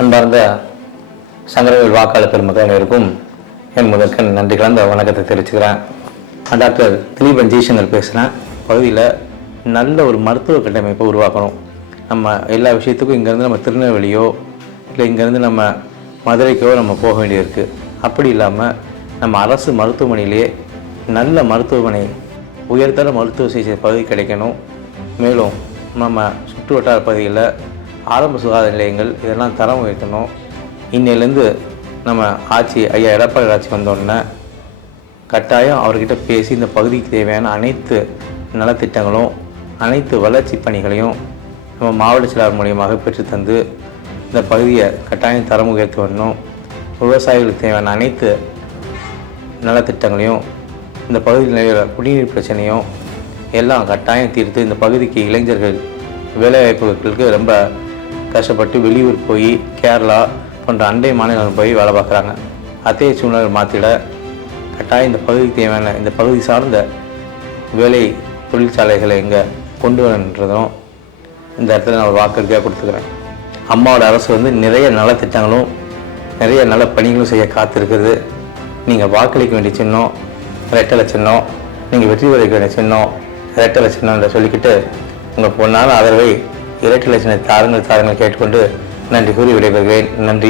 அன்பார்ந்த சங்கரவேல் வாக்காளர் பெருமக்கள் அனைவருக்கும் என் முதற்கண் நன்றி கலந்த வணக்கத்தை தெரிவிச்சுக்கிறேன். டாக்டர் திலீபன் ஜெய்சங்கர் பேசுகிறேன். பகுதியில் நல்ல ஒரு மருத்துவ கட்டமைப்பை உருவாக்கணும். நம்ம எல்லா விஷயத்துக்கும் இங்கேருந்து நம்ம திருநெல்வேலியோ இல்லை இங்கேருந்து நம்ம மதுரைக்கோ நம்ம போக வேண்டியிருக்கு. அப்படி இல்லாமல் நம்ம அரசு மருத்துவமனையிலேயே நல்ல மருத்துவமனை உயர்தர மருத்துவ சிகிச்சை பகுதி கிடைக்கணும். மேலும் நம்ம சுற்று வட்டார பகுதியில் ஆரம்ப சுகாதார நிலையங்கள் இதெல்லாம் தரம் உயர்த்தணும். இன்னையிலேருந்து நம்ம ஆட்சி ஐயா எடப்பாடி ஆட்சி வந்தோடனே கட்டாயம் அவர்கிட்ட பேசி இந்த பகுதிக்கு தேவையான அனைத்து நலத்திட்டங்களும் அனைத்து வளர்ச்சி பணிகளையும் நம்ம மாவட்ட செயலாளர் மூலியமாக பெற்றுத்தந்து இந்த பகுதியை கட்டாயம் தரம் உயர்த்தி வரணும். விவசாயிகளுக்கு தேவையான அனைத்து நலத்திட்டங்களையும் இந்த பகுதியில் நிலவுற குடிநீர் பிரச்சனையும் எல்லாம் கட்டாயம் தீர்த்து இந்த பகுதிக்கு இளைஞர்கள் வேலைவாய்ப்புகளுக்கு ரொம்ப கஷ்டப்பட்டு வெளியூர் போய் கேரளா போன்ற அண்டை மாநிலம் போய் வேலை பார்க்குறாங்க. அதே சூழ்நிலை மாற்றிட கட்டாயம் இந்த பகுதிக்கு தேவையான இந்த பகுதி சார்ந்த வேலை தொழிற்சாலைகளை இங்கே கொண்டு வரன்றதும் இந்த இடத்துல நான் ஒரு வாக்கறிக்கையாக கொடுத்துக்கிறேன். அம்மாவோட அரசு நிறைய நலத்திட்டங்களும் நிறைய நல்ல பணிகளும் செய்ய காத்திருக்கிறது. நீங்கள் வாக்களிக்க வேண்டிய சின்னம் ரெட்டலை சின்னம், நீங்கள் வெற்றி பெற வேண்டிய சின்னம் இரட்டலை சின்னம் என்று சொல்லிக்கிட்டு உங்கள் பொன்னான ஆதரவை இரட்டலை சின்ன தாருங்கள் கேட்டுக்கொண்டு நன்றி கூறி விடைபெறுகிறேன். நன்றி.